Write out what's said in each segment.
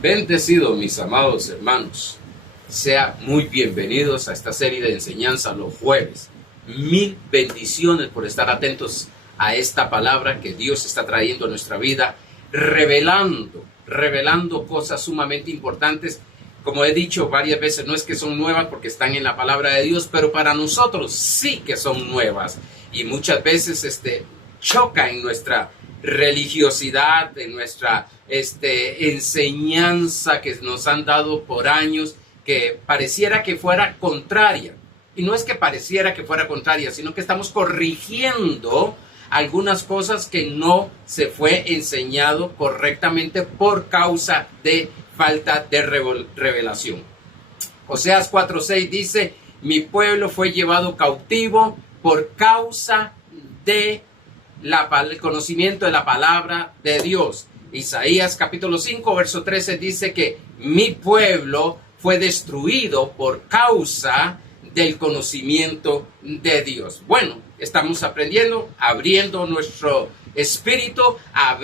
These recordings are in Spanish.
Bendecidos mis amados hermanos, sean muy bienvenidos a esta serie de enseñanza los jueves. Mil bendiciones por estar atentos a esta palabra que Dios está trayendo a nuestra vida, revelando cosas sumamente importantes. Como he dicho varias veces, no es que son nuevas porque están en la palabra de Dios, pero para nosotros sí que son nuevas. Y muchas veces choca en nuestra religiosidad, en nuestra enseñanza que nos han dado por años, que pareciera que fuera contraria. Y no es que pareciera que fuera contraria, sino que estamos corrigiendo algunas cosas que no se fue enseñado correctamente por causa de falta de revelación. Oseas 4:6 dice: mi pueblo fue llevado cautivo por causa de el conocimiento de la palabra de Dios. Isaías capítulo 5 verso 13 dice que mi pueblo fue destruido por causa del conocimiento de Dios. Bueno, estamos aprendiendo, abriendo nuestro espíritu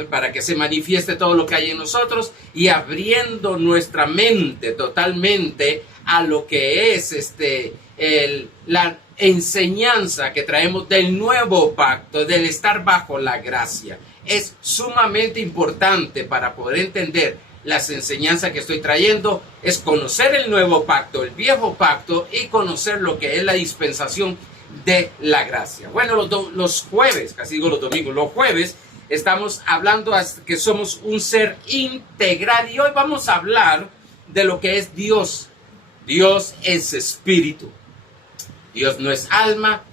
para que se manifieste todo lo que hay en nosotros y abriendo nuestra mente totalmente a lo que es la enseñanza que traemos del nuevo pacto, del estar bajo la gracia. Es sumamente importante para poder entender las enseñanzas que estoy trayendo, es conocer el nuevo pacto, el viejo pacto, y conocer lo que es la dispensación de la gracia. Bueno, los jueves, casi digo los domingos, los jueves estamos hablando que somos un ser integral, y hoy vamos a hablar de lo que es Dios. Dios es espíritu. Dios no es alma,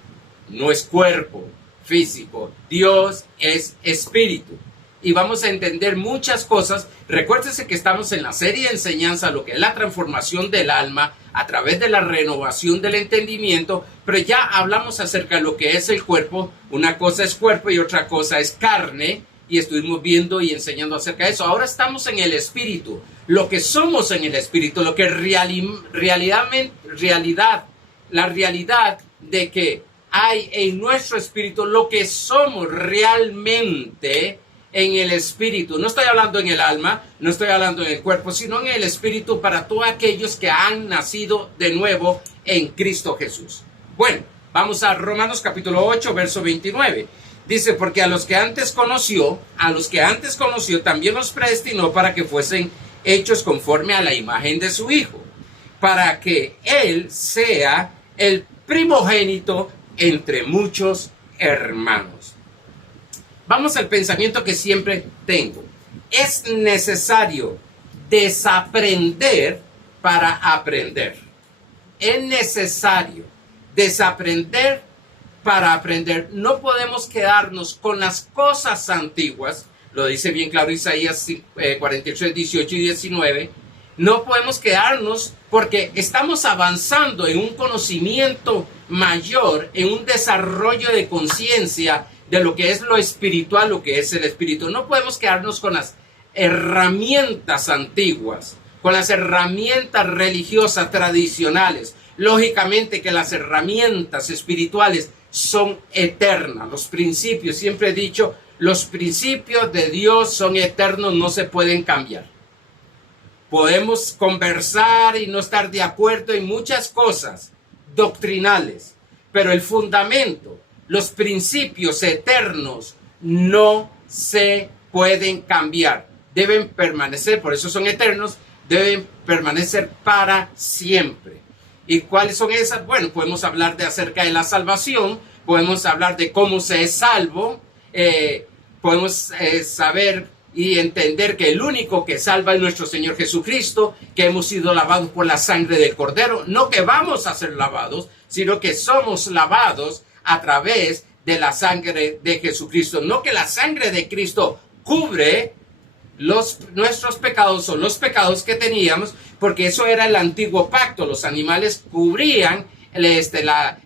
no es cuerpo físico. Dios es espíritu. Y vamos a entender muchas cosas. Recuérdese que estamos en la serie de enseñanza, lo que es la transformación del alma a través de la renovación del entendimiento, pero ya hablamos acerca de lo que es el cuerpo. Una cosa es cuerpo y otra cosa es carne, y estuvimos viendo y enseñando acerca de eso. Ahora estamos en el espíritu, lo que somos en el espíritu, lo que la realidad de que hay en nuestro espíritu, lo que somos realmente en el espíritu. No estoy hablando en el alma, no estoy hablando en el cuerpo, sino en el espíritu para todos aquellos que han nacido de nuevo en Cristo Jesús. Bueno, vamos a Romanos capítulo 8, verso 29. Dice: porque a los que antes conoció, también los predestinó para que fuesen hechos conforme a la imagen de su Hijo, para que Él sea el primogénito entre muchos hermanos. Vamos al pensamiento que siempre tengo. Es necesario desaprender para aprender. Es necesario desaprender para aprender. No podemos quedarnos con las cosas antiguas. Lo dice bien claro Isaías 43, 18 y 19. No podemos quedarnos porque estamos avanzando en un conocimiento mayor, en un desarrollo de conciencia de lo que es lo espiritual, lo que es el espíritu. No podemos quedarnos con las herramientas antiguas, con las herramientas religiosas tradicionales. Lógicamente que las herramientas espirituales son eternas. Los principios, siempre he dicho, los principios de Dios son eternos, no se pueden cambiar. Podemos conversar y no estar de acuerdo en muchas cosas doctrinales, pero el fundamento, los principios eternos no se pueden cambiar. Deben permanecer, por eso son eternos, deben permanecer para siempre. ¿Y cuáles son esas? Bueno, podemos hablar acerca de la salvación, podemos hablar de cómo se es salvo, podemos saber y entender que el único que salva es nuestro Señor Jesucristo, que hemos sido lavados por la sangre del Cordero. No que vamos a ser lavados, sino que somos lavados a través de la sangre de Jesucristo. No que la sangre de Cristo cubre nuestros pecados o los pecados que teníamos, porque eso era el antiguo pacto. Los animales cubrían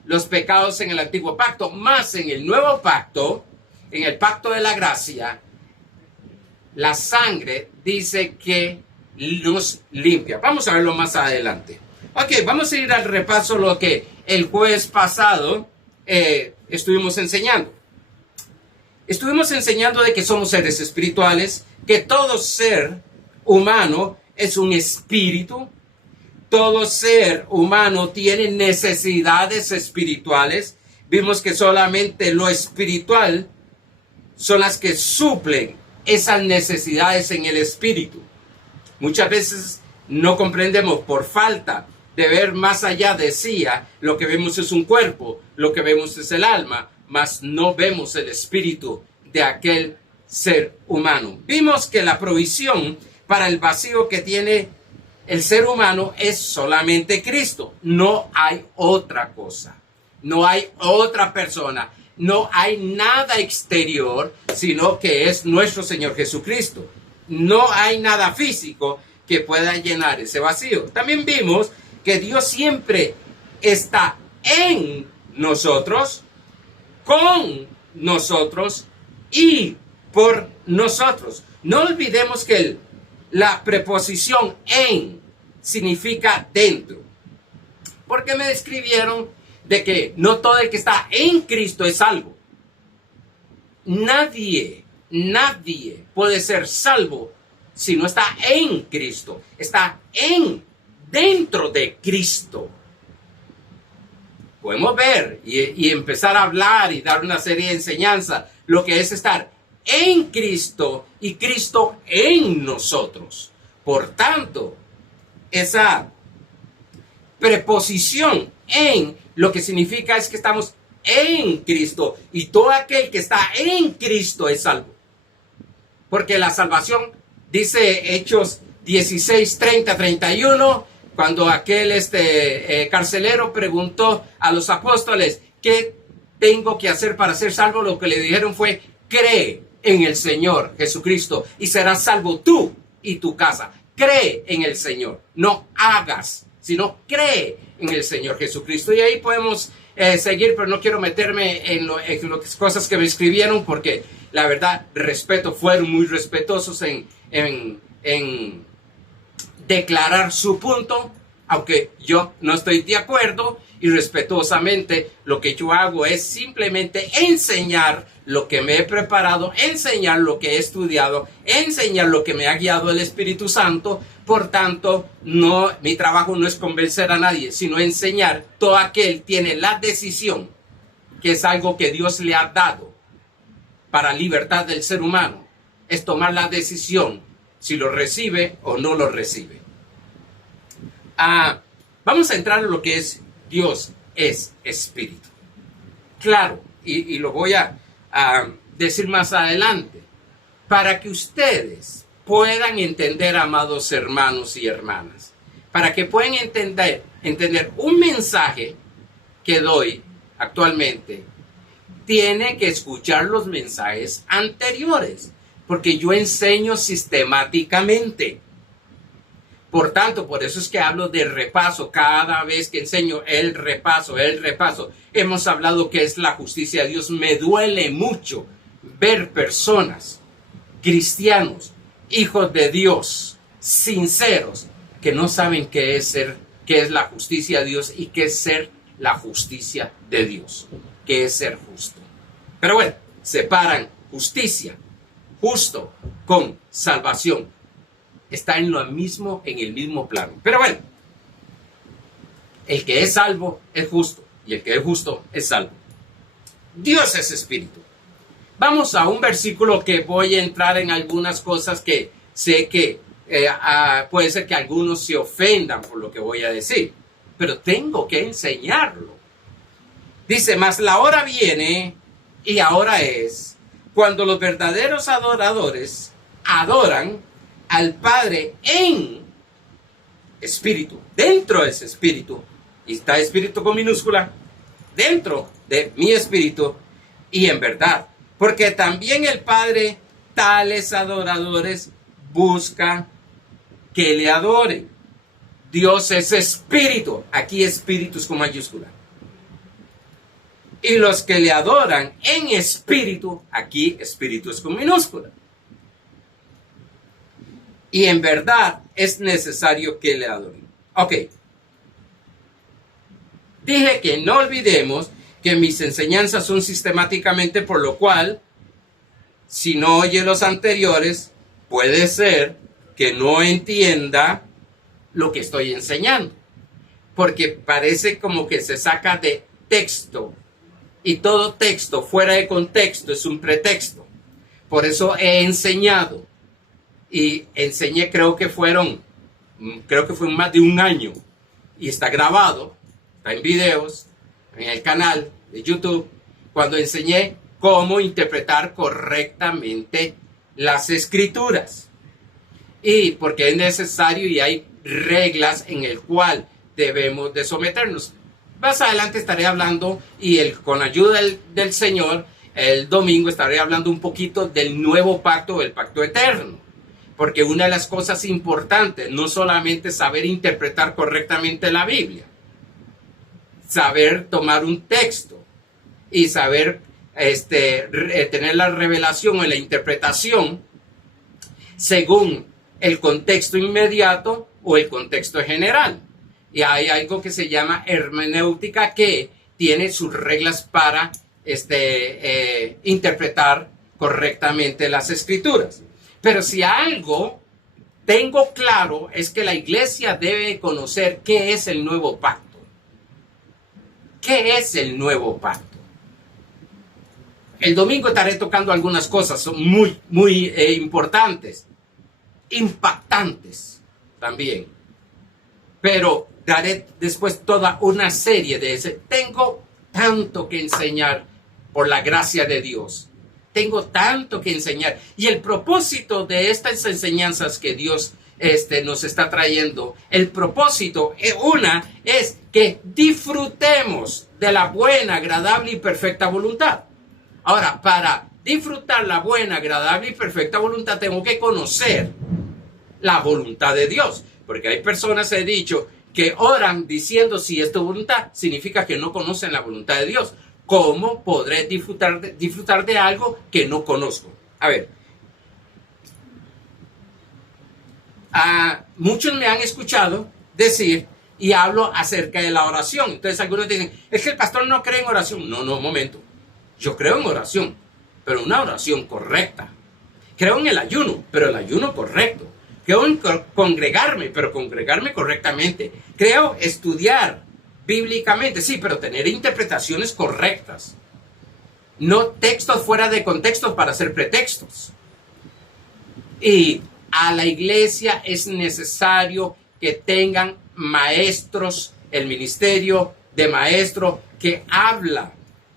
los pecados en el antiguo pacto, más en el nuevo pacto, en el pacto de la gracia, la sangre dice que nos limpia. Vamos a verlo más adelante. Ok, vamos a ir al repaso lo que el jueves pasado estuvimos enseñando. Estuvimos enseñando de que somos seres espirituales, que todo ser humano es un espíritu. Todo ser humano tiene necesidades espirituales. Vimos que solamente lo espiritual son las que suplen esas necesidades en el espíritu. Muchas veces no comprendemos por falta de ver más allá. Decía, lo que vemos es un cuerpo, lo que vemos es el alma, mas no vemos el espíritu de aquel ser humano. Vimos que la provisión para el vacío que tiene el ser humano es solamente Cristo. No hay otra cosa, no hay otra persona, no hay nada exterior, sino que es nuestro Señor Jesucristo. No hay nada físico que pueda llenar ese vacío. También vimos que Dios siempre está en nosotros, con nosotros y por nosotros. No olvidemos que la preposición en significa dentro. Porque me describieron de que no todo el que está en Cristo es salvo. Nadie puede ser salvo si no está en Cristo. Está dentro de Cristo. Podemos ver y empezar a hablar y dar una serie de enseñanzas lo que es estar en Cristo y Cristo en nosotros. Por tanto, esa preposición en lo que significa es que estamos en Cristo y todo aquel que está en Cristo es salvo. Porque la salvación, dice Hechos 16, 30, 31, cuando aquel carcelero preguntó a los apóstoles, ¿qué tengo que hacer para ser salvo? Lo que le dijeron fue, cree en el Señor Jesucristo y serás salvo tú y tu casa. Cree en el Señor, no hagas, sino cree en el Señor Jesucristo. Y ahí podemos seguir, pero no quiero meterme en las cosas que me escribieron, porque la verdad, fueron muy respetuosos en declarar su punto, aunque yo no estoy de acuerdo, y respetuosamente lo que yo hago es simplemente enseñar lo que me he preparado, enseñar lo que he estudiado, enseñar lo que me ha guiado el Espíritu Santo. Por tanto, mi trabajo no es convencer a nadie, sino enseñar. Todo aquel tiene la decisión, que es algo que Dios le ha dado para libertad del ser humano, es tomar la decisión si lo recibe o no lo recibe. Vamos a entrar en lo que es Dios es espíritu. Claro, y lo voy a decir más adelante, para que ustedes puedan entender, amados hermanos y hermanas, para que puedan entender un mensaje que doy actualmente, tiene que escuchar los mensajes anteriores, porque yo enseño sistemáticamente. Por tanto, por eso es que hablo de repaso. Cada vez que enseño el repaso. Hemos hablado que es la justicia de Dios. Me duele mucho ver personas, cristianos, hijos de Dios, sinceros, que no saben qué es la justicia de Dios y qué es ser la justicia de Dios, qué es ser justo. Pero bueno, separan justicia, justo, con salvación. Está en el mismo plano. Pero bueno, el que es salvo es justo y el que es justo es salvo. Dios es espíritu. Vamos a un versículo que voy a entrar en algunas cosas que sé que puede ser que algunos se ofendan por lo que voy a decir, pero tengo que enseñarlo. Dice, mas la hora viene y ahora es cuando los verdaderos adoradores adoran al Padre en espíritu, dentro de ese espíritu, y está espíritu con minúscula, dentro de mi espíritu y en verdad, porque también el Padre tales adoradores busca que le adoren. Dios es espíritu, aquí espíritu es con mayúscula, y los que le adoran en espíritu, aquí espíritu es con minúscula. Y en verdad es necesario que le adoren. Ok. Dije que no olvidemos que mis enseñanzas son sistemáticamente, por lo cual, si no oye los anteriores, puede ser que no entienda lo que estoy enseñando, porque parece como que se saca de texto, y todo texto fuera de contexto es un pretexto. Por eso he enseñado, y enseñé creo que fue más de un año, y está grabado, está en videos, en el canal de YouTube, cuando enseñé cómo interpretar correctamente las escrituras. Y porque es necesario y hay reglas en el cual debemos de someternos. Más adelante estaré hablando y con ayuda del Señor, el domingo estaré hablando un poquito del nuevo pacto, el pacto eterno. Porque una de las cosas importantes, no solamente saber interpretar correctamente la Biblia, saber tomar un texto y saber tener la revelación o la interpretación según el contexto inmediato o el contexto general. Y hay algo que se llama hermenéutica, que tiene sus reglas para interpretar correctamente las escrituras. Pero si algo tengo claro es que la iglesia debe conocer qué es el nuevo pacto. ¿Qué es el nuevo pacto? El domingo estaré tocando algunas cosas, son muy importantes, impactantes también. Pero daré después toda una serie de ese. Tengo tanto que enseñar por la gracia de Dios. Tengo tanto que enseñar. Y el propósito de estas enseñanzas que Dios nos está trayendo, el propósito, es que disfrutemos de la buena, agradable y perfecta voluntad. Ahora, para disfrutar la buena, agradable y perfecta voluntad, tengo que conocer la voluntad de Dios. Porque hay personas, he dicho, que oran diciendo si es tu voluntad, significa que no conocen la voluntad de Dios. ¿Cómo podré disfrutar de algo que no conozco? A ver, muchos me han escuchado decir y hablo acerca de la oración. Entonces algunos dicen, es que el pastor no cree en oración. No, un momento. Yo creo en oración, pero una oración correcta. Creo en el ayuno, pero el ayuno correcto. Creo en congregarme, pero congregarme correctamente. Creo estudiar bíblicamente, sí, pero tener interpretaciones correctas. No textos fuera de contexto para hacer pretextos. Y a la iglesia es necesario que tengan maestros, el ministerio de maestro que habla.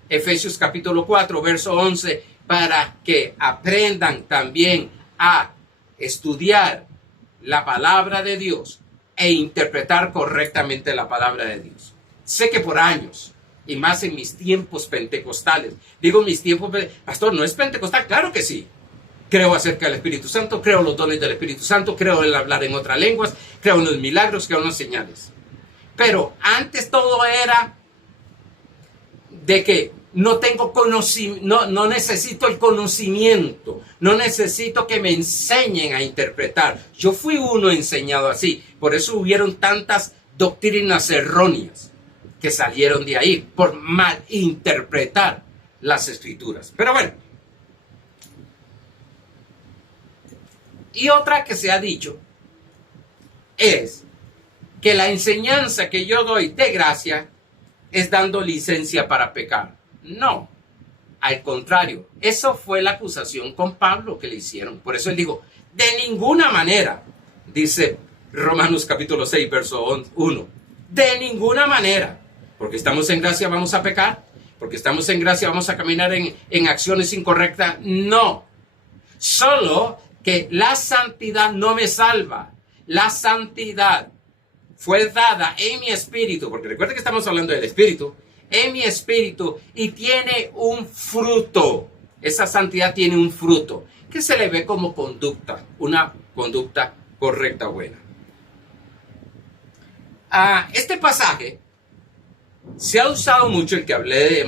Efesios capítulo 4, verso 11, para que aprendan también a estudiar la palabra de Dios e interpretar correctamente la palabra de Dios. Sé que por años, y más en mis tiempos pentecostales, digo mis tiempos, pastor, ¿no es pentecostal? Claro que sí. Creo acerca del Espíritu Santo, creo en los dones del Espíritu Santo, creo en hablar en otras lenguas, creo en los milagros, creo en las señales. Pero antes todo era de que no tengo conocimiento, no necesito el conocimiento, no necesito que me enseñen a interpretar. Yo fui uno enseñado así, por eso hubieron tantas doctrinas erróneas que salieron de ahí, por malinterpretar las escrituras. Pero bueno, y otra que se ha dicho es que la enseñanza que yo doy de gracia es dando licencia para pecar. No, al contrario, eso fue la acusación con Pablo que le hicieron. Por eso él dijo, de ninguna manera, dice Romanos capítulo 6, verso 1, de ninguna manera, porque estamos en gracia vamos a pecar, porque estamos en gracia vamos a caminar en acciones incorrectas. No, solo que la santidad no me salva. La santidad fue dada en mi espíritu, porque recuerda que estamos hablando del espíritu, en mi espíritu, y tiene un fruto. Esa santidad tiene un fruto que se le ve como conducta, una conducta correcta, buena. Este pasaje se ha usado mucho, el que hablé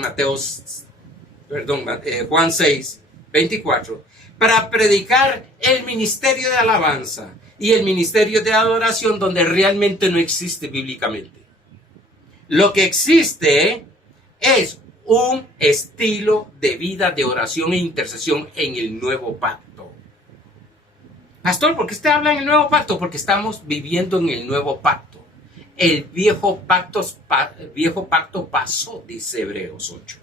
de Juan 6, 24, para predicar el ministerio de alabanza y el ministerio de adoración, donde realmente no existe bíblicamente. Lo que existe es un estilo de vida de oración e intercesión en el nuevo pacto. Pastor, ¿por qué usted habla en el nuevo pacto? Porque estamos viviendo en el nuevo pacto. El viejo pacto pasó, dice Hebreos 8.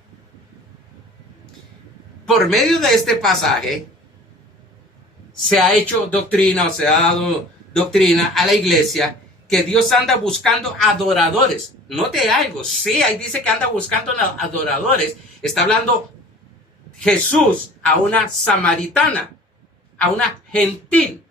Por medio de este pasaje se ha hecho doctrina o se ha dado doctrina a la iglesia que Dios anda buscando adoradores. Note algo, sí, ahí dice que anda buscando adoradores. Está hablando Jesús a una samaritana, a una gentil.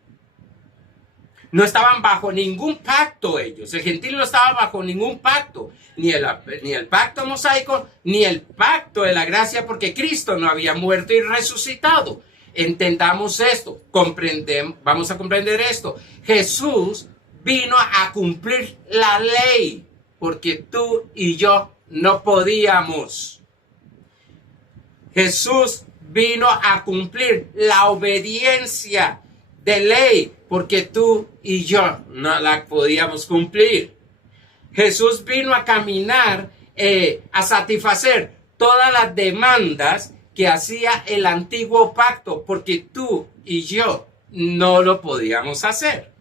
No estaban bajo ningún pacto ellos. El gentil no estaba bajo ningún pacto. Ni el pacto mosaico, ni el pacto de la gracia, porque Cristo no había muerto y resucitado. Entendamos esto. Vamos a comprender esto. Jesús vino a cumplir la ley, porque tú y yo no podíamos. Jesús vino a cumplir la obediencia de ley, porque tú y yo no la podíamos cumplir. Jesús vino a caminar, a satisfacer todas las demandas que hacía el antiguo pacto, porque tú y yo no lo podíamos hacer.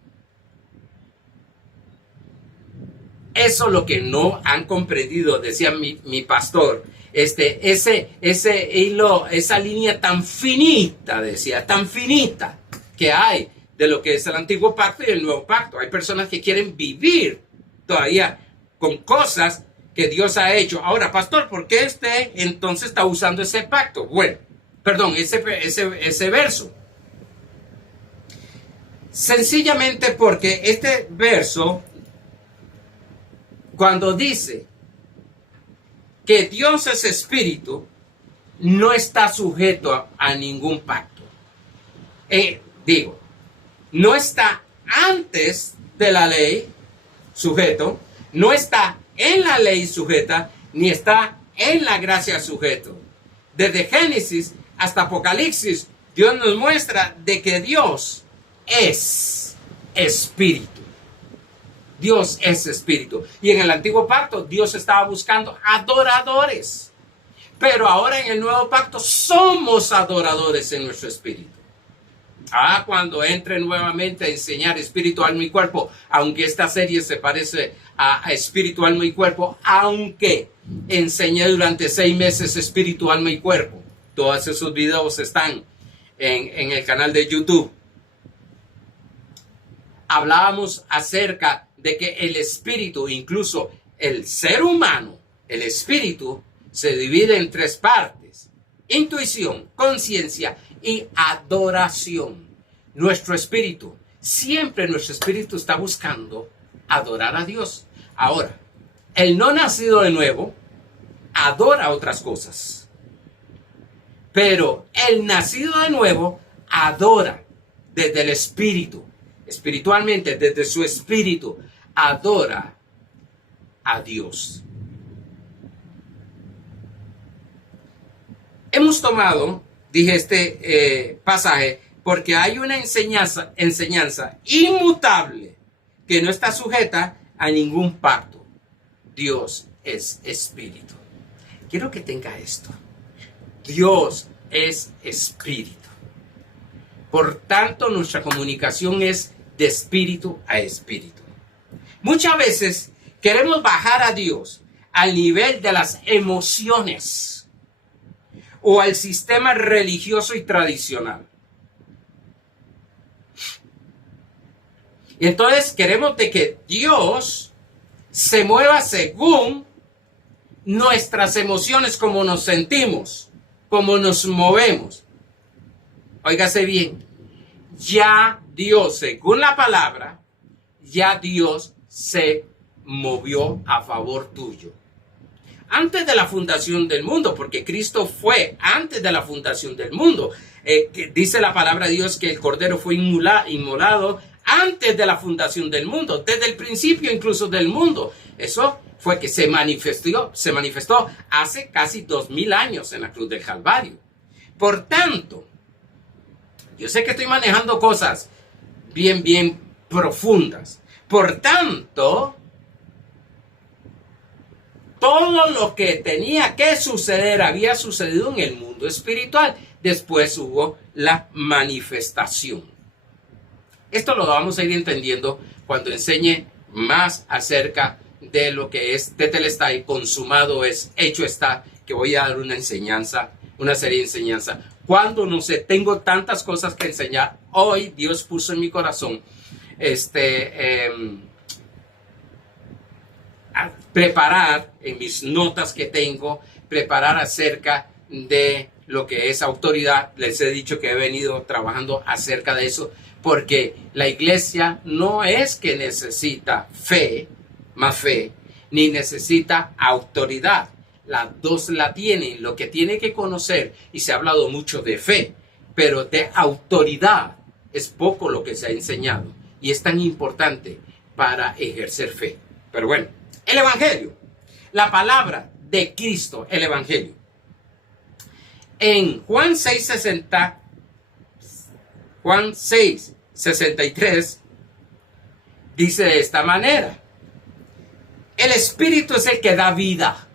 Eso es lo que no han comprendido, decía mi pastor. Ese hilo, esa línea tan finita, decía, tan finita que hay de lo que es el antiguo pacto y el nuevo pacto. Hay personas que quieren vivir todavía con cosas que Dios ha hecho. Ahora, pastor, ¿por qué usted entonces está usando ese pacto? Bueno, perdón, ese verso. Sencillamente porque este verso, cuando dice que Dios es espíritu, no está sujeto a ningún pacto. No está antes de la ley sujeto, no está en la ley sujeta, ni está en la gracia sujeto. Desde Génesis hasta Apocalipsis, Dios nos muestra de que Dios es espíritu. Dios es espíritu. Y en el antiguo pacto, Dios estaba buscando adoradores. Pero ahora en el nuevo pacto somos adoradores en nuestro espíritu. Cuando entre nuevamente a enseñar espíritu, alma y cuerpo, aunque esta serie se parece a espíritu, alma y cuerpo, aunque enseñé durante 6 meses espíritu, alma y cuerpo. Todos esos videos están en el canal de YouTube. Hablábamos acerca de que el espíritu, incluso el ser humano, el espíritu, se divide en 3 partes: intuición, conciencia y adoración. Nuestro espíritu, siempre nuestro espíritu está buscando adorar a Dios. Ahora, el no nacido de nuevo adora otras cosas, pero el nacido de nuevo adora desde el espíritu, espiritualmente, desde su espíritu, adora a Dios. Hemos tomado, dije, este pasaje porque hay una enseñanza inmutable que no está sujeta a ningún pacto. Dios es espíritu. Quiero que tenga esto. Dios es espíritu. Por tanto, nuestra comunicación es de espíritu a espíritu. Muchas veces queremos bajar a Dios al nivel de las emociones o al sistema religioso y tradicional. Y entonces queremos de que Dios se mueva según nuestras emociones, como nos sentimos, como nos movemos. Óigase bien, ya Dios, según la palabra, ya Dios se movió a favor tuyo. Antes de la fundación del mundo, porque Cristo fue antes de la fundación del mundo. Que dice la palabra de Dios que el Cordero fue inmolado antes de la fundación del mundo, desde el principio incluso del mundo. Eso fue que se manifestó hace casi 2000 años en la cruz del Calvario. Por tanto, yo sé que estoy manejando cosas bien profundas. Por tanto, todo lo que tenía que suceder había sucedido en el mundo espiritual. Después hubo la manifestación. Esto lo vamos a ir entendiendo cuando enseñe más acerca de lo que es tetelestai, consumado es, hecho está, que voy a dar una enseñanza, una serie de enseñanza. Cuando no sé, tengo tantas cosas que enseñar, hoy Dios puso en mi corazón a preparar en mis notas que tengo, preparar acerca de lo que es autoridad. Les he dicho que he venido trabajando acerca de eso, porque la iglesia no es que necesita fe, más fe, ni necesita autoridad. Las dos la tienen. Lo que tiene que conocer, y se ha hablado mucho de fe, pero de autoridad es poco lo que se ha enseñado, y es tan importante para ejercer fe. Pero bueno, el Evangelio, la palabra de Cristo, el Evangelio. En Juan 6:63 dice de esta manera: el Espíritu es el que da vida.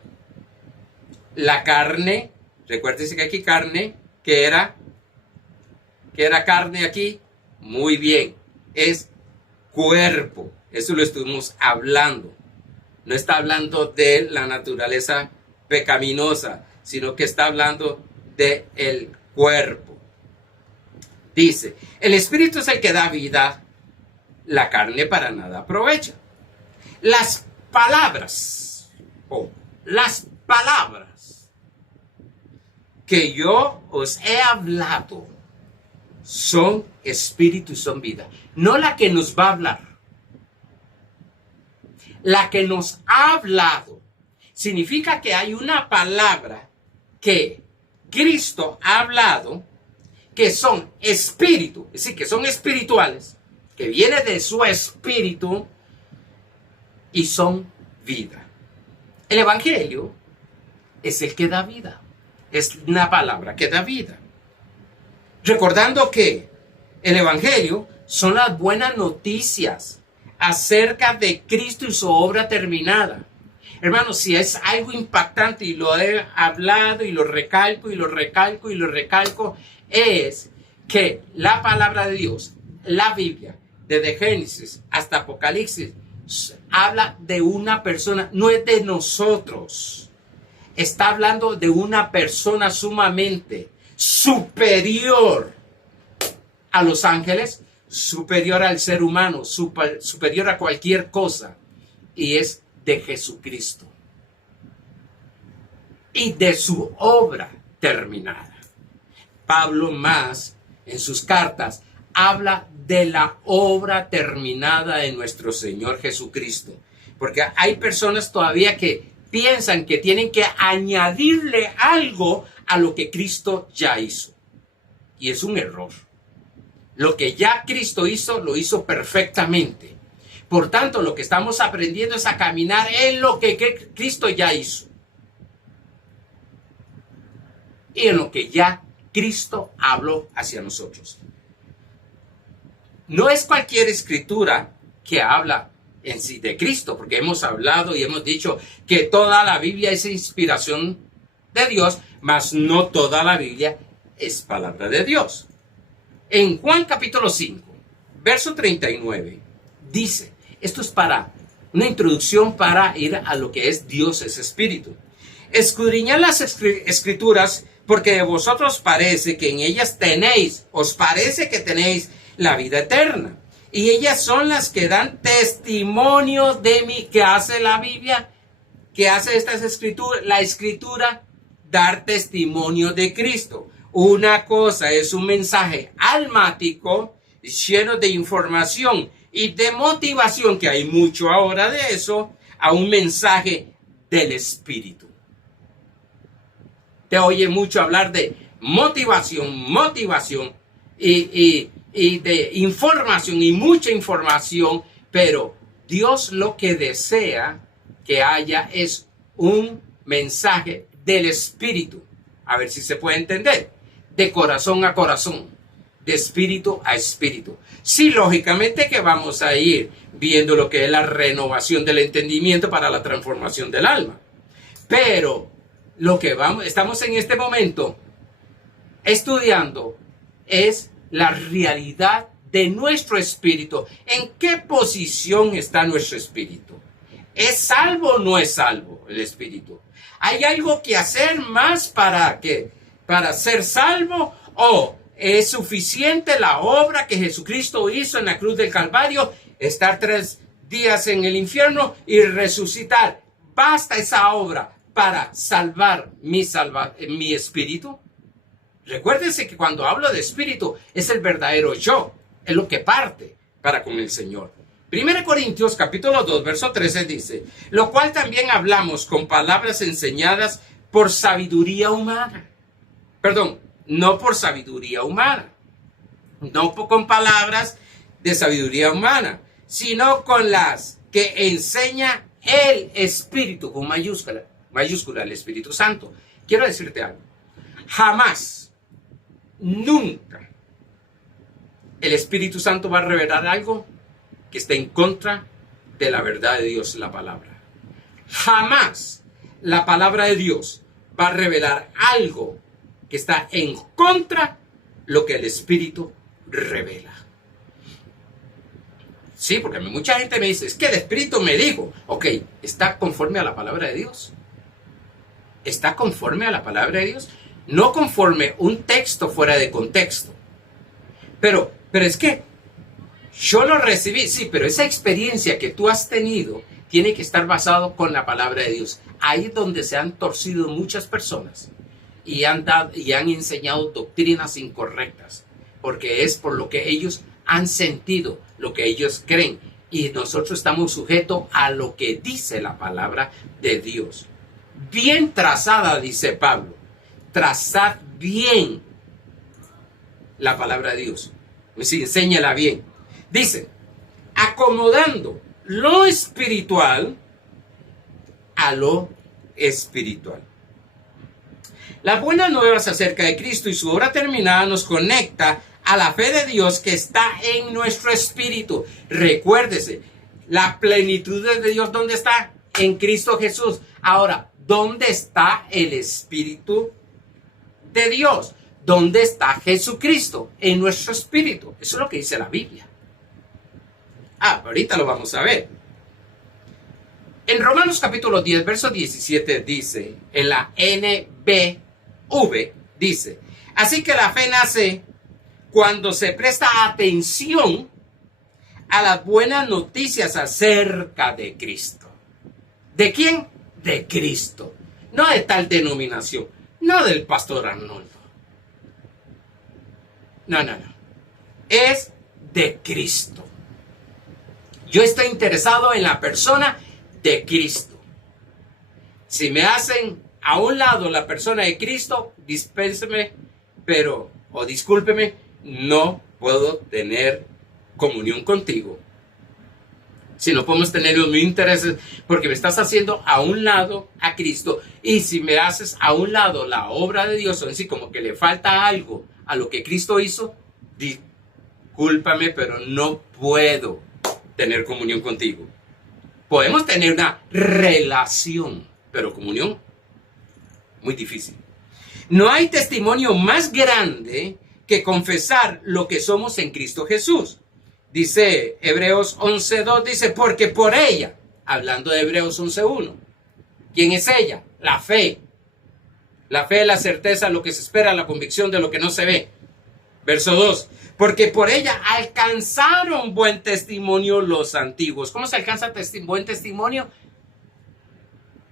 La carne, recuérdense que aquí carne, que era carne aquí, muy bien, es cuerpo. Eso lo estuvimos hablando. No está hablando de la naturaleza pecaminosa, sino que está hablando del cuerpo. Dice, el Espíritu es el que da vida, la carne para nada aprovecha. Las palabras que yo os he hablado son espíritu y son vida. No la que nos va a hablar. La que nos ha hablado significa que hay una palabra que Cristo ha hablado, que son espíritu, es decir, que son espirituales, que viene de su espíritu y son vida. El Evangelio es el que da vida. Es una palabra que da vida. Recordando que el Evangelio son las buenas noticias acerca de Cristo y su obra terminada. Hermanos, si es algo impactante, y lo he hablado y lo recalco y lo recalco y lo recalco, es que la palabra de Dios, la Biblia, desde Génesis hasta Apocalipsis, habla de una persona, no es de nosotros. Está hablando de una persona sumamente superior a los ángeles, superior al ser humano, superior a cualquier cosa, y es de Jesucristo y de su obra terminada. Pablo más en sus cartas habla de la obra terminada de nuestro Señor Jesucristo, porque hay personas todavía que piensan que tienen que añadirle algo a lo que Cristo ya hizo, y es un error. Lo que ya Cristo hizo, lo hizo perfectamente. Por tanto, lo que estamos aprendiendo es a caminar en lo que Cristo ya hizo. Y en lo que ya Cristo habló hacia nosotros. No es cualquier escritura que habla en sí de Cristo, porque hemos hablado y hemos dicho que toda la Biblia es inspiración de Dios, mas no toda la Biblia es palabra de Dios. En Juan capítulo 5, verso 39, dice, esto es para una introducción para ir a lo que es Dios es espíritu. Escudriñad las escrituras, porque de vosotros parece que en ellas os parece que tenéis la vida eterna. Y ellas son las que dan testimonio de mí. ¿Qué hace la Biblia? ¿Qué hace estas escrituras? La escritura, dar testimonio de Cristo. Una cosa es un mensaje almático, lleno de información y de motivación, que hay mucho ahora de eso, a un mensaje del Espíritu. Te oye mucho hablar de motivación y de información y mucha información, pero Dios lo que desea que haya es un mensaje del Espíritu. A ver si se puede entender. De corazón a corazón, de espíritu a espíritu. Sí, lógicamente que vamos a ir viendo lo que es la renovación del entendimiento para la transformación del alma. Pero lo que estamos en este momento estudiando es la realidad de nuestro espíritu. ¿En qué posición está nuestro espíritu? ¿Es salvo o no es salvo el espíritu? ¿Hay algo que hacer más para ser salvo? ¿O es suficiente la obra que Jesucristo hizo en la cruz del Calvario, estar 3 días en el infierno y resucitar? ¿Basta esa obra para salvar mi espíritu? Recuérdense que cuando hablo de espíritu es el verdadero yo, es lo que parte para con el Señor. 1 Corintios capítulo 2, verso 13 dice, lo cual también hablamos con palabras enseñadas por sabiduría humana. Perdón, no por sabiduría humana, no con palabras de sabiduría humana, sino con las que enseña el Espíritu, con mayúscula, el Espíritu Santo. Quiero decirte algo, jamás, nunca, el Espíritu Santo va a revelar algo que esté en contra de la verdad de Dios, la palabra. Jamás la palabra de Dios va a revelar algo que está en contra de lo que el Espíritu revela. Sí, porque a mí mucha gente me dice, es que el Espíritu me dijo. Ok, ¿está conforme a la palabra de Dios? ¿Está conforme a la palabra de Dios? No conforme un texto fuera de contexto. Pero es que yo lo recibí, sí, pero esa experiencia que tú has tenido tiene que estar basado con la palabra de Dios. Ahí es donde se han torcido muchas personas y han enseñado doctrinas incorrectas, porque es por lo que ellos han sentido, lo que ellos creen, y nosotros estamos sujetos a lo que dice la palabra de Dios. Bien trazada, dice Pablo, trazad bien la palabra de Dios, pues enséñala bien. Dice, acomodando lo espiritual a lo espiritual. Las buenas nuevas acerca de Cristo y su obra terminada nos conecta a la fe de Dios que está en nuestro espíritu. Recuérdese, la plenitud de Dios, ¿dónde está? En Cristo Jesús. Ahora, ¿dónde está el Espíritu de Dios? ¿Dónde está Jesucristo? En nuestro espíritu. Eso es lo que dice la Biblia. Ahorita lo vamos a ver. En Romanos capítulo 10, verso 17 dice, en la NBV, dice, así que la fe nace cuando se presta atención a las buenas noticias acerca de Cristo. ¿De quién? De Cristo. No de tal denominación, no del pastor Arnoldo. No. Es de Cristo. Yo estoy interesado en la persona de Cristo. Si me hacen a un lado la persona de Cristo, dispénseme, o discúlpeme, no puedo tener comunión contigo. Si no podemos tener los mismos intereses, porque me estás haciendo a un lado a Cristo, y si me haces a un lado la obra de Dios, o en sí como que le falta algo a lo que Cristo hizo, discúlpame, pero no puedo tener comunión contigo. Podemos tener una relación, pero comunión, muy difícil. No hay testimonio más grande que confesar lo que somos en Cristo Jesús. Dice Hebreos 11:2, dice, porque por ella, hablando de Hebreos 11:1, ¿quién es ella? La fe. La fe es la certeza de lo que se espera, la convicción de lo que no se ve. Verso 2, porque por ella alcanzaron buen testimonio los antiguos. ¿Cómo se alcanza buen testimonio?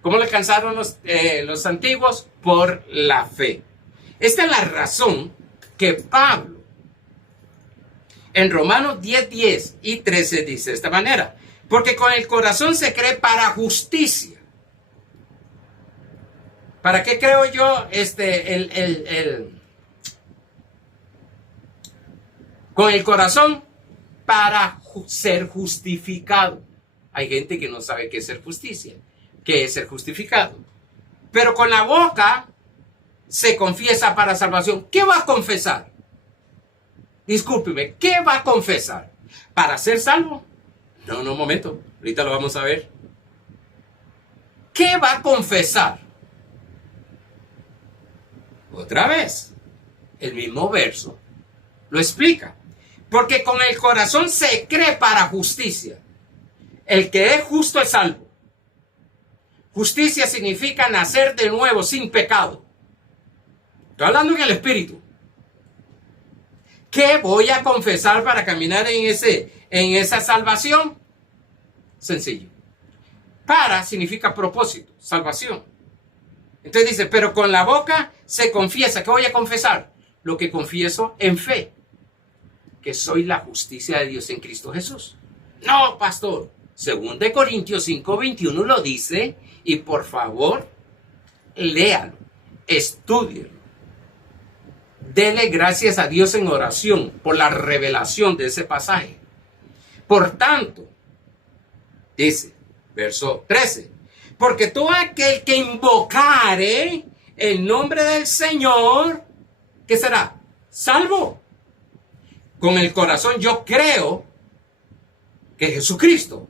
¿Cómo le alcanzaron los antiguos? Por la fe. Esta es la razón que Pablo en Romanos 10 y 13 dice de esta manera, porque con el corazón se cree para justicia. ¿Para qué creo yo con el corazón? Para ser justificado. Hay gente que no sabe qué es ser justicia, qué es ser justificado. Pero con la boca se confiesa para salvación. ¿Qué va a confesar? Discúlpeme, ¿qué va a confesar? ¿Para ser salvo? No, un momento, ahorita lo vamos a ver. ¿Qué va a confesar? Otra vez, el mismo verso lo explica. Porque con el corazón se cree para justicia. El que es justo es salvo. Justicia significa nacer de nuevo sin pecado. Estoy hablando en el espíritu. ¿Qué voy a confesar para caminar en esa salvación? Sencillo. Para significa propósito, salvación. Entonces dice, pero con la boca se confiesa. ¿Qué voy a confesar? Lo que confieso en fe. Que soy la justicia de Dios en Cristo Jesús. No, pastor. 2 Corintios 5:21 lo dice. Y por favor, léalo. Estúdielo. Dele gracias a Dios en oración por la revelación de ese pasaje. Por tanto, dice, verso 13, porque todo aquel que invocare el nombre del Señor, ¿qué será? Salvo. Con el corazón yo creo que Jesucristo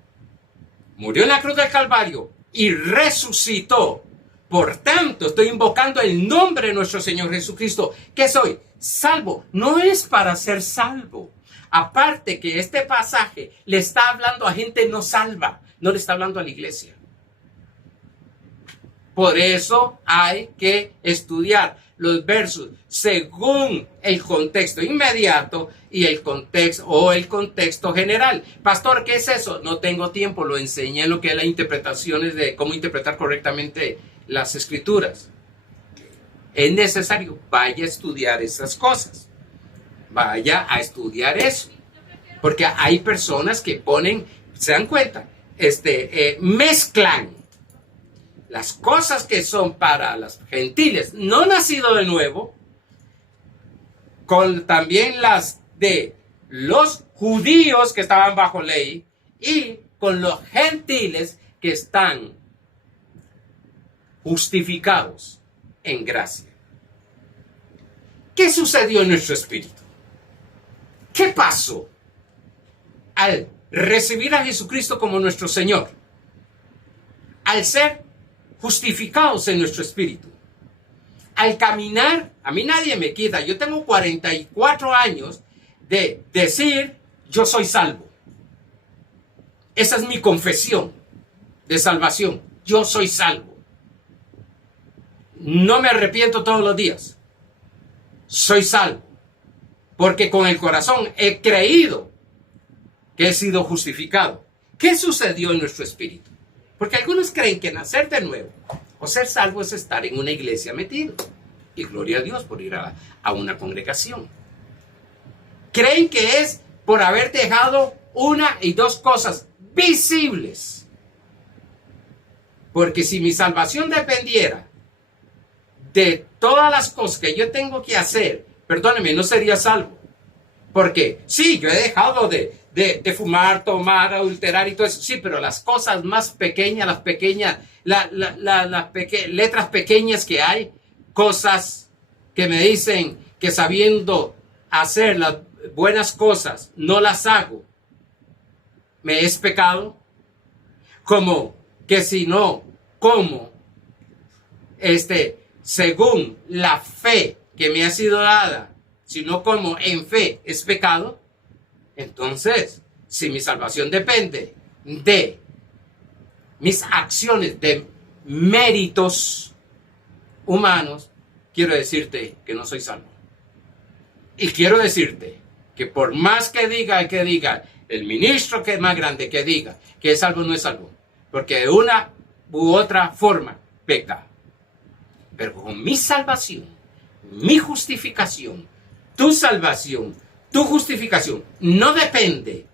murió en la cruz del Calvario y resucitó. Por tanto, estoy invocando el nombre de nuestro Señor Jesucristo. ¿Qué soy? Salvo. No es para ser salvo. Aparte que este pasaje le está hablando a gente no salva. No le está hablando a la iglesia. Por eso hay que estudiar los versos según el contexto inmediato y el contexto general. Pastor, ¿qué es eso? No tengo tiempo, lo enseñé en lo que es las interpretaciones de cómo interpretar correctamente las escrituras. Es necesario, vaya a estudiar esas cosas. Vaya a estudiar eso. Porque hay personas que ponen, se dan cuenta, mezclan las cosas que son para los gentiles no nacidos de nuevo, con también las de los judíos que estaban bajo ley y con los gentiles que están justificados en gracia. ¿Qué sucedió en nuestro espíritu? ¿Qué pasó al recibir a Jesucristo como nuestro Señor? Al ser justificados en nuestro espíritu. Al caminar, a mí nadie me quita. Yo tengo 44 años de decir, yo soy salvo. Esa es mi confesión de salvación. Yo soy salvo. No me arrepiento todos los días. Soy salvo. Porque con el corazón he creído que he sido justificado. ¿Qué sucedió en nuestro espíritu? Porque algunos creen que nacer de nuevo o ser salvo es estar en una iglesia metido. Y gloria a Dios por ir a una congregación. Creen que es por haber dejado una y dos cosas visibles. Porque si mi salvación dependiera de todas las cosas que yo tengo que hacer, perdóneme, no sería salvo. Porque sí, yo he dejado de fumar, tomar, adulterar y todo eso. Sí, pero las cosas más pequeñas, las letras pequeñas que hay, cosas que me dicen que sabiendo hacer las buenas cosas no las hago, me es pecado. Como que si no, como según la fe que me ha sido dada, si no como en fe es pecado. Entonces, si mi salvación depende de mis acciones, de méritos humanos, quiero decirte que no soy salvo. Y quiero decirte que por más que diga el ministro que es más grande que diga que es salvo, no es salvo. Porque de una u otra forma peca. Pero con mi salvación, mi justificación, tu salvación, tu justificación no depende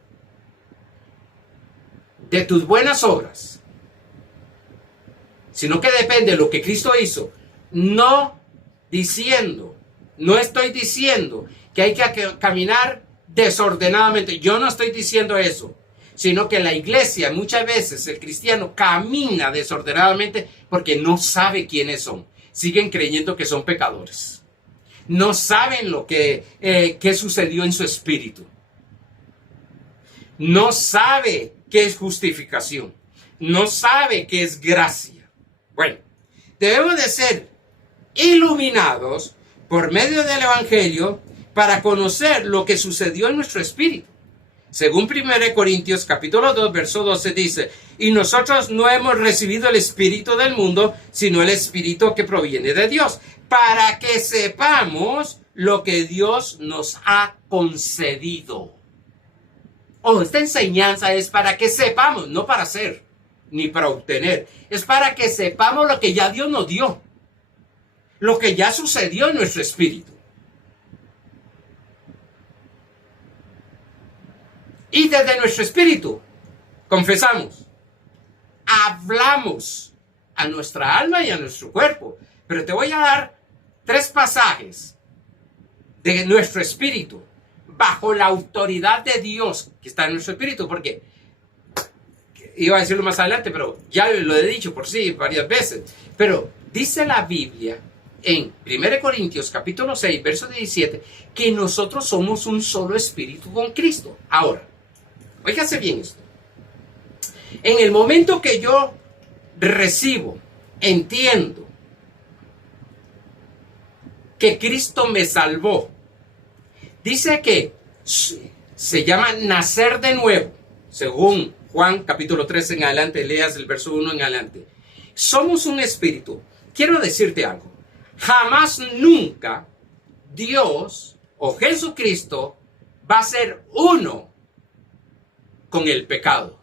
de tus buenas obras, sino que depende de lo que Cristo hizo. No estoy diciendo que hay que caminar desordenadamente. Yo no estoy diciendo eso, sino que la iglesia, muchas veces el cristiano camina desordenadamente porque no sabe quiénes son. Siguen creyendo que son pecadores. No saben lo que sucedió en su espíritu. No sabe qué es justificación. No sabe qué es gracia. Bueno, debemos de ser iluminados por medio del Evangelio para conocer lo que sucedió en nuestro espíritu. Según 1 Corintios capítulo 2, verso 12 dice, y nosotros no hemos recibido el espíritu del mundo, sino el espíritu que proviene de Dios, para que sepamos lo que Dios nos ha concedido. Oh, esta enseñanza es para que sepamos, no para hacer, ni para obtener. Es para que sepamos lo que ya Dios nos dio, lo que ya sucedió en nuestro espíritu. Y desde nuestro espíritu, confesamos, hablamos a nuestra alma y a nuestro cuerpo. Pero te voy a dar 3 pasajes de nuestro espíritu, bajo la autoridad de Dios que está en nuestro espíritu, porque iba a decirlo más adelante, pero ya lo he dicho por sí varias veces. Pero dice la Biblia en 1 Corintios capítulo 6, verso 17, que nosotros somos un solo espíritu con Cristo. Ahora, óigase bien esto. En el momento que yo recibo, entiendo que Cristo me salvó, dice que se llama nacer de nuevo, según Juan capítulo 3 en adelante, leas el verso 1 en adelante. Somos un espíritu. Quiero decirte algo. Jamás, nunca, Dios o Jesucristo va a ser uno con el pecado.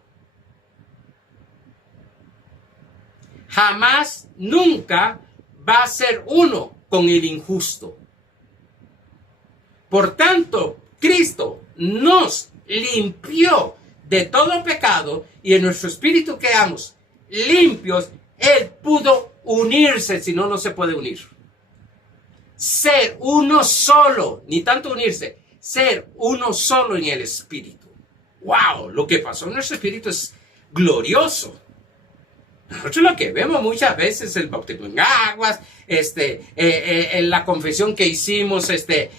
Jamás, nunca va a ser uno con el injusto. Por tanto, Cristo nos limpió de todo pecado y en nuestro espíritu quedamos limpios. Él pudo unirse, si no, no se puede unir. Ser uno solo, ni tanto unirse, ser uno solo en el espíritu. ¡Wow! Lo que pasó en nuestro espíritu es glorioso. Nosotros lo que vemos muchas veces, el bautismo en aguas, la confesión que hicimos de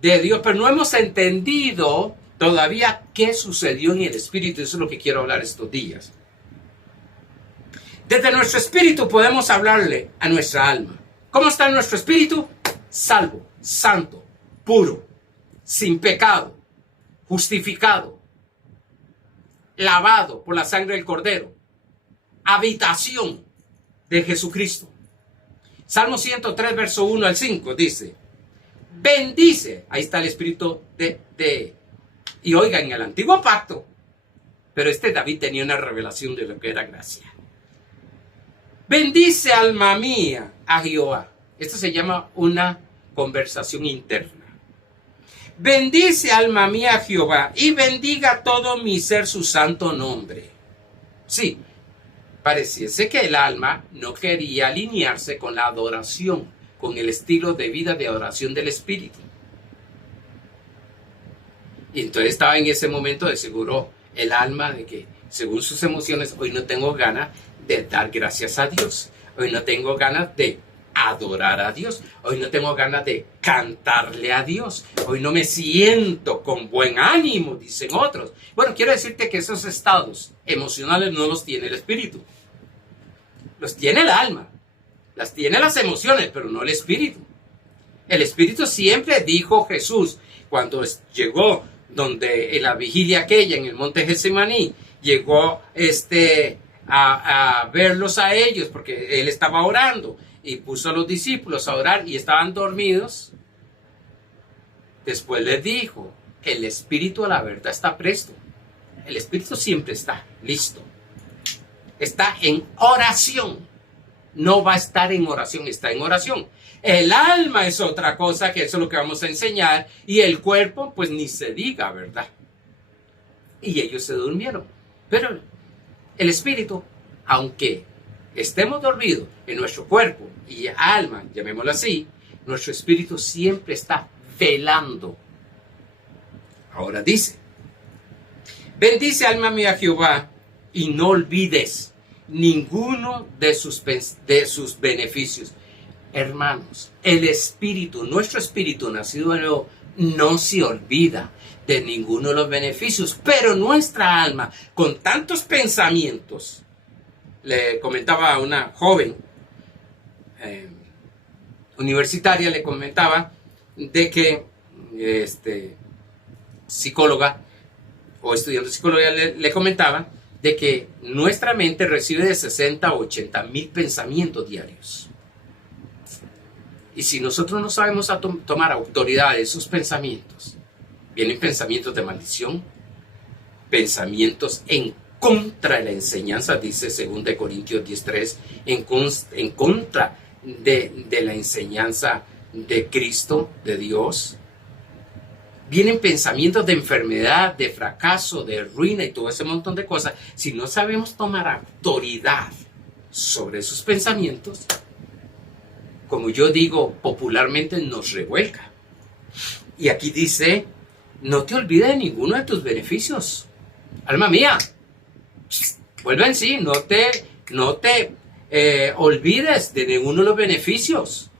Dios, pero no hemos entendido todavía qué sucedió en el espíritu. Eso es lo que quiero hablar estos días. Desde nuestro espíritu podemos hablarle a nuestra alma. ¿Cómo está nuestro espíritu? Salvo, santo, puro, sin pecado, justificado, lavado por la sangre del Cordero, habitación de Jesucristo. Salmo 103, verso 1 al 5 dice, bendice, ahí está el espíritu y oiga, en el antiguo pacto, pero David tenía una revelación de lo que era gracia. Bendice, alma mía, a Jehová. Esto se llama una conversación interna. Bendice, alma mía, a Jehová, y bendiga todo mi ser su santo nombre. Sí, pareciese que el alma no quería alinearse con la adoración, con el estilo de vida de adoración del espíritu. Y entonces estaba en ese momento de seguro el alma de que, según sus emociones, hoy no tengo ganas de dar gracias a Dios. Hoy no tengo ganas de adorar a Dios. Hoy no tengo ganas de cantarle a Dios. Hoy no me siento con buen ánimo, dicen otros. Bueno, quiero decirte que esos estados emocionales no los tiene el espíritu. Los tiene el alma. Las tiene las emociones, pero no el espíritu. El espíritu siempre, dijo Jesús, cuando llegó donde en la vigilia aquella en el monte Getsemaní, llegó a verlos a ellos porque él estaba orando y puso a los discípulos a orar y estaban dormidos. Después les dijo, el espíritu a la verdad está presto. El espíritu siempre está listo. Está en oración. No va a estar en oración, está en oración. El alma es otra cosa, que eso es lo que vamos a enseñar, y el cuerpo, pues ni se diga, ¿verdad? Y ellos se durmieron. Pero el espíritu, aunque estemos dormidos en nuestro cuerpo y alma, llamémoslo así, nuestro espíritu siempre está velando. Ahora dice, bendice alma mía a Jehová y no olvides ninguno de sus beneficios. Hermanos, el espíritu, nuestro espíritu nacido de nuevo, no se olvida de ninguno de los beneficios, pero nuestra alma, con tantos pensamientos, le comentaba a una joven universitaria, le comentaba de que psicóloga o estudiante de psicología le comentaba de que nuestra mente recibe de 60 a 80 mil pensamientos diarios. Y si nosotros no sabemos tomar autoridad de esos pensamientos, vienen pensamientos de maldición, pensamientos en contra de la enseñanza, dice 2 Corintios 10:3, en contra de la enseñanza de Cristo, de Dios. Vienen pensamientos de enfermedad, de fracaso, de ruina y todo ese montón de cosas. Si no sabemos tomar autoridad sobre esos pensamientos, como yo digo popularmente, nos revuelca. Y aquí dice, no te olvides de ninguno de tus beneficios. Alma mía, vuelve en sí, no te olvides de ninguno de los beneficios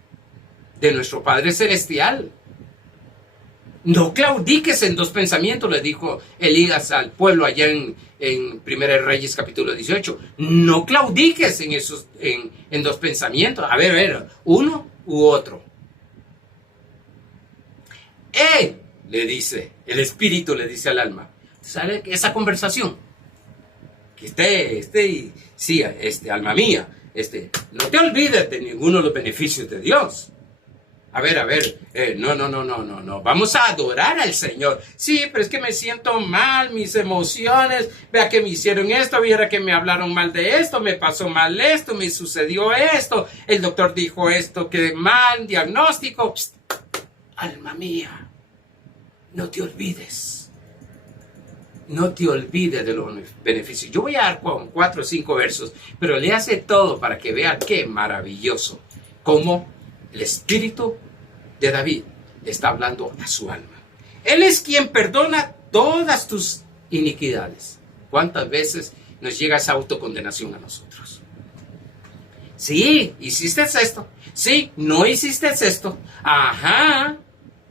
de nuestro Padre Celestial. No claudiques en dos pensamientos, le dijo Elías al pueblo allá en 1 Reyes capítulo 18. No claudiques en dos pensamientos. A ver, uno u otro. Le dice, el Espíritu le dice al alma. ¿Sale esa conversación? Que alma mía, no te olvides de ninguno de los beneficios de Dios. A ver, no, vamos a adorar al Señor. Sí, pero es que me siento mal, mis emociones, vea que me hicieron esto, viera que me hablaron mal de esto, me pasó mal esto, me sucedió esto, el doctor dijo esto, que mal, diagnóstico. Psst, alma mía, no te olvides de los beneficios. Yo voy a dar 4 o 5 versos, pero le hace todo para que vean qué maravilloso, cómo el Espíritu de David está hablando a su alma. Él es quien perdona todas tus iniquidades. ¿Cuántas veces nos llega esa autocondenación a nosotros? Sí, hiciste esto. Sí, no hiciste esto. Ajá,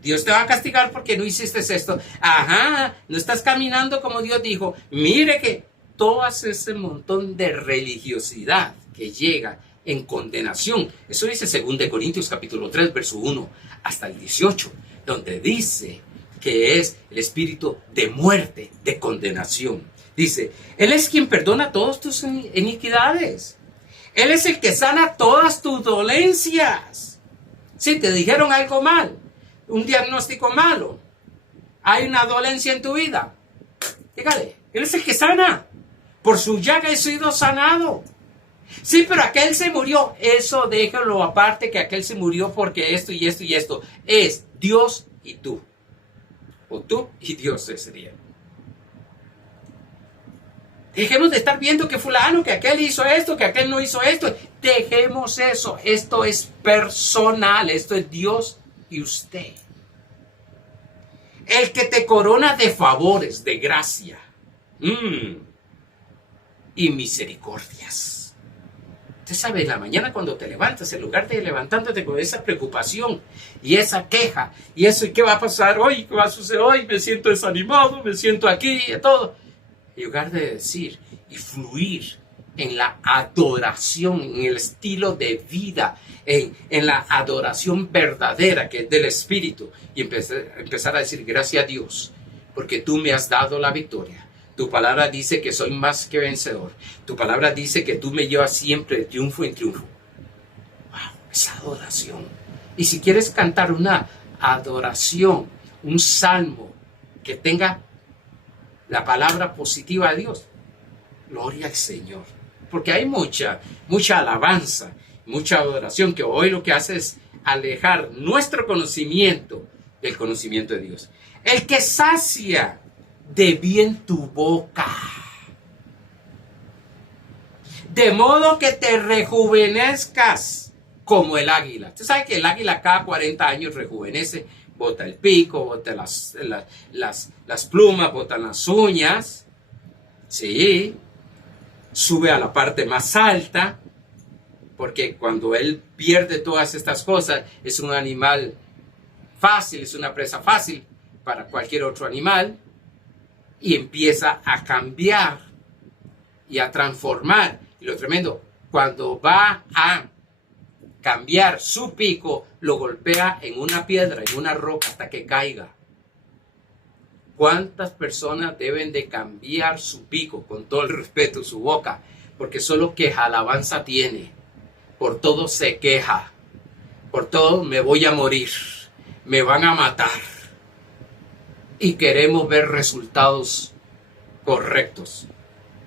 Dios te va a castigar porque no hiciste esto. Ajá, no estás caminando como Dios dijo. Mire que todo ese montón de religiosidad que llega en condenación. Eso dice 2 Corintios capítulo 3, verso 1 hasta el 18, donde dice que es el espíritu de muerte, de condenación. Dice, Él es quien perdona todas tus iniquidades. Él es el que sana todas tus dolencias. Si te dijeron algo mal, un diagnóstico malo, hay una dolencia en tu vida, dígale, Él es el que sana. Por su llaga he sido sanado. Sí, pero aquel se murió. Eso déjalo aparte, que aquel se murió porque esto y esto y esto. Es Dios y tú. O tú y Dios sería. Dejemos de estar viendo que fulano, que aquel hizo esto, que aquel no hizo esto. Dejemos eso. Esto es personal. Esto es Dios y usted. El que te corona de favores, de gracia. Y misericordias. Usted sabe, en la mañana cuando te levantas, en lugar de levantándote con esa preocupación y esa queja, y eso, ¿y qué va a pasar hoy? ¿Qué va a suceder hoy? Me siento desanimado, me siento aquí, y todo. En lugar de decir y fluir en la adoración, en el estilo de vida, en la adoración verdadera que es del Espíritu, y empezar a decir, gracias a Dios, porque tú me has dado la victoria. Tu palabra dice que soy más que vencedor. Tu palabra dice que tú me llevas siempre de triunfo en triunfo. ¡Wow! Esa adoración. Y si quieres cantar una adoración, un salmo que tenga la palabra positiva de Dios, gloria al Señor. Porque hay mucha alabanza, mucha adoración que hoy lo que hace es alejar nuestro conocimiento del conocimiento de Dios. El que sacia de bien tu boca, de modo que te rejuvenezcas como el águila. Usted sabe que el águila cada 40 años rejuvenece, bota el pico, bota las plumas, bota las uñas, sí, sube a la parte más alta, porque cuando él pierde todas estas cosas, es un animal fácil, es una presa fácil para cualquier otro animal, y empieza a cambiar y a transformar. Y lo tremendo, cuando va a cambiar su pico, lo golpea en una piedra, en una roca, hasta que caiga. ¿Cuántas personas deben de cambiar su pico, con todo el respeto, su boca? Porque solo queja alabanza tiene. Por todo se queja. Por todo me voy a morir. Me van a matar. Y queremos ver resultados correctos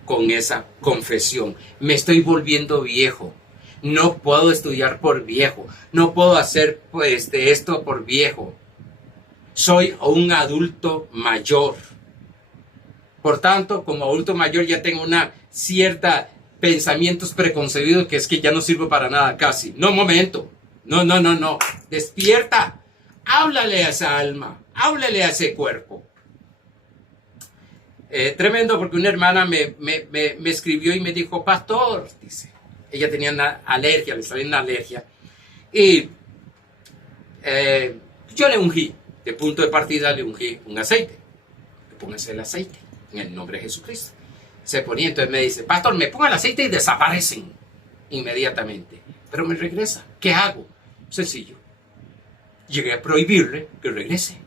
con esa confesión. Me estoy volviendo viejo. No puedo estudiar por viejo. No puedo hacer esto por viejo. Soy un adulto mayor. Por tanto, como adulto mayor ya tengo una cierta pensamientos preconcebidos que es que ya no sirvo para nada casi. No, momento. No. Despierta. Háblale a esa alma. Háblale a ese cuerpo. Tremendo, porque una hermana me escribió y me dijo, pastor, dice, ella tenía una alergia, le salió una alergia. Y yo le ungí. De punto de partida le ungí un aceite. Póngase el aceite en el nombre de Jesucristo. Se ponía, entonces me dice, pastor, me ponga el aceite y desaparecen inmediatamente. Pero me regresa. ¿Qué hago? Sencillo. Llegué a prohibirle que regrese.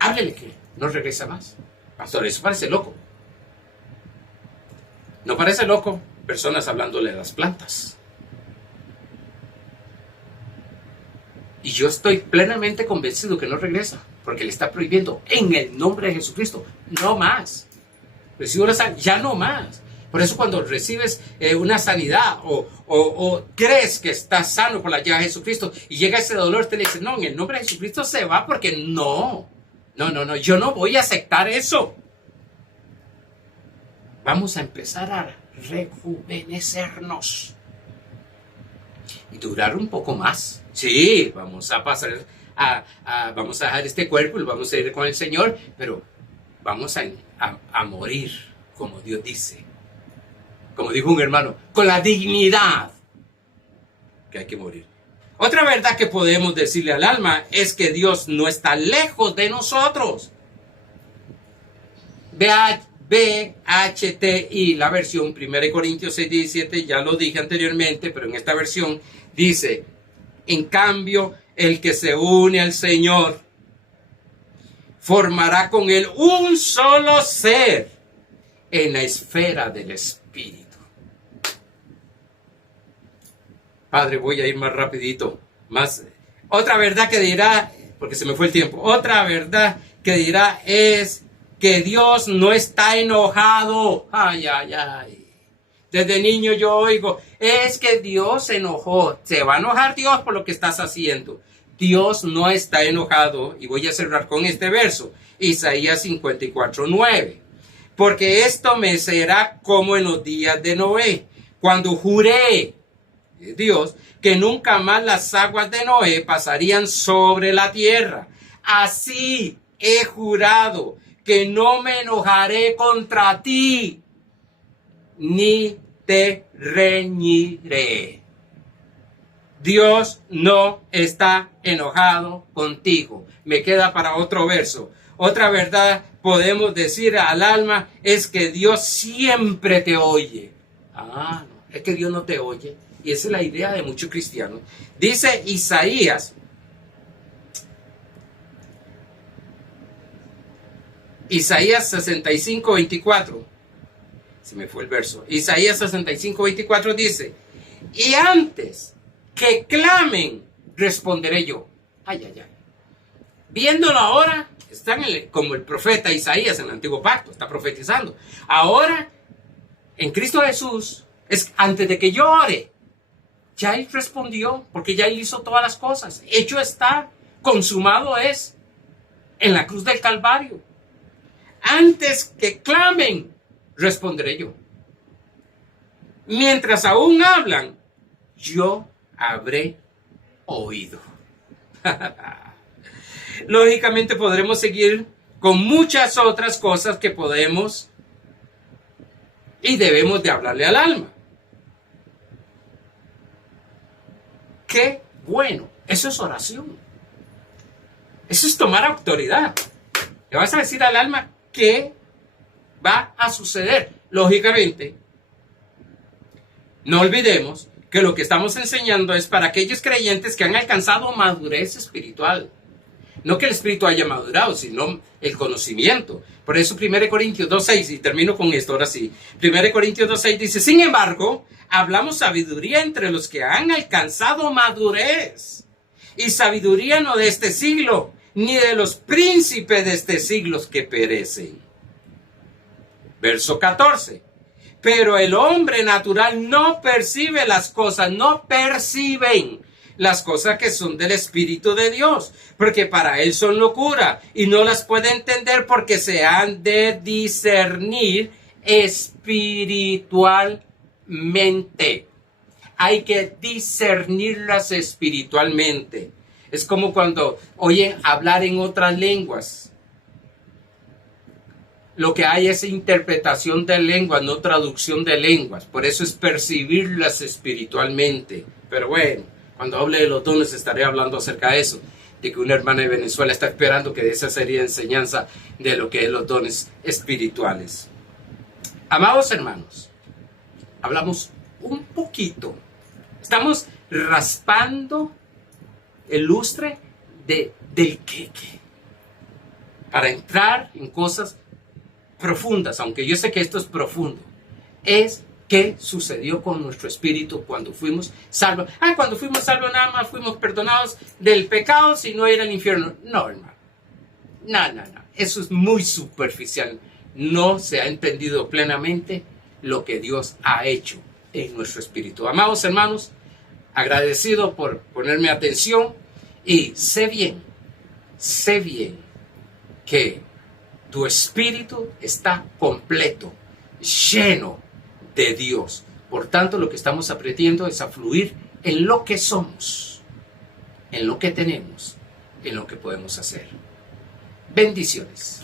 Háblele que no regresa más. Pastor, eso parece loco. ¿No parece loco? Personas hablándole a las plantas. Y yo estoy plenamente convencido que no regresa, porque le está prohibiendo en el nombre de Jesucristo, no más. Recibo la sanidad, ya no más. Por eso cuando recibes una sanidad o crees que estás sano por la llaga de Jesucristo y llega ese dolor, te le dices, no, en el nombre de Jesucristo se va porque no, yo no voy a aceptar eso. Vamos a empezar a rejuvenecernos y durar un poco más. Sí, vamos a pasar vamos a dejar este cuerpo y vamos a ir con el Señor, pero vamos a morir como Dios dice. Como dijo un hermano, con la dignidad que hay que morir. Otra verdad que podemos decirle al alma es que Dios no está lejos de nosotros. BHTI, la versión 1 Corintios 6:17, ya lo dije anteriormente, pero en esta versión dice, en cambio, el que se une al Señor formará con él un solo ser en la esfera del Espíritu. Padre, voy a ir más rapidito. Otra verdad que dirá, porque se me fue el tiempo, otra verdad que dirá es que Dios no está enojado. Ay. Desde niño yo oigo, es que Dios se enojó. Se va a enojar Dios por lo que estás haciendo. Dios no está enojado. Y voy a cerrar con este verso. Isaías 54:9. Porque esto me será como en los días de Noé, cuando juré, Dios, que nunca más las aguas de Noé pasarían sobre la tierra. Así he jurado que no me enojaré contra ti, ni te reñiré. Dios no está enojado contigo. Me queda para otro verso. Otra verdad podemos decir al alma es que Dios siempre te oye. No, es que Dios no te oye. Y esa es la idea de muchos cristianos. Dice Isaías 65:24. Se me fue el verso. Isaías 65:24 dice, y antes que clamen, responderé yo. Ay. Viéndolo ahora, están como el profeta Isaías en el Antiguo Pacto, está profetizando. Ahora, en Cristo Jesús, es antes de que yo ore, ya Él respondió, porque ya Él hizo todas las cosas. Hecho está, consumado es, en la cruz del Calvario. Antes que clamen, responderé yo. Mientras aún hablan, yo habré oído. Lógicamente podremos seguir con muchas otras cosas que podemos y debemos de hablarle al alma. Qué bueno, eso es oración. Eso es tomar autoridad. Le vas a decir al alma qué va a suceder. Lógicamente, no olvidemos que lo que estamos enseñando es para aquellos creyentes que han alcanzado madurez espiritual. No que el espíritu haya madurado, sino el conocimiento. Por eso 1 Corintios 2.6, y termino con esto ahora sí. 1 Corintios 2.6 dice, sin embargo, hablamos sabiduría entre los que han alcanzado madurez. Y sabiduría no de este siglo, ni de los príncipes de este siglo que perecen. Verso 14. Pero el hombre natural no percibe las cosas, no perciben las cosas que son del Espíritu de Dios, porque para él son locura y no las puede entender porque se han de discernir espiritualmente. Hay que discernirlas espiritualmente. Es como cuando oyen hablar en otras lenguas. Lo que hay es interpretación de lenguas, no traducción de lenguas. Por eso es percibirlas espiritualmente. Pero bueno, cuando hable de los dones estaré hablando acerca de eso. De que una hermana de Venezuela está esperando que de esa sería enseñanza de lo que es los dones espirituales. Amados hermanos, hablamos un poquito. Estamos raspando el lustre del queque. Para entrar en cosas profundas, aunque yo sé que esto es profundo, es qué sucedió con nuestro espíritu cuando fuimos salvos. Cuando fuimos salvos nada más fuimos perdonados del pecado, si no ir al infierno. No, hermano. No. Eso es muy superficial. No se ha entendido plenamente lo que Dios ha hecho en nuestro espíritu. Amados hermanos, agradecido por ponerme atención y sé bien que tu espíritu está completo, lleno de Dios. Por tanto, lo que estamos aprendiendo es a fluir en lo que somos, en lo que tenemos, en lo que podemos hacer. Bendiciones.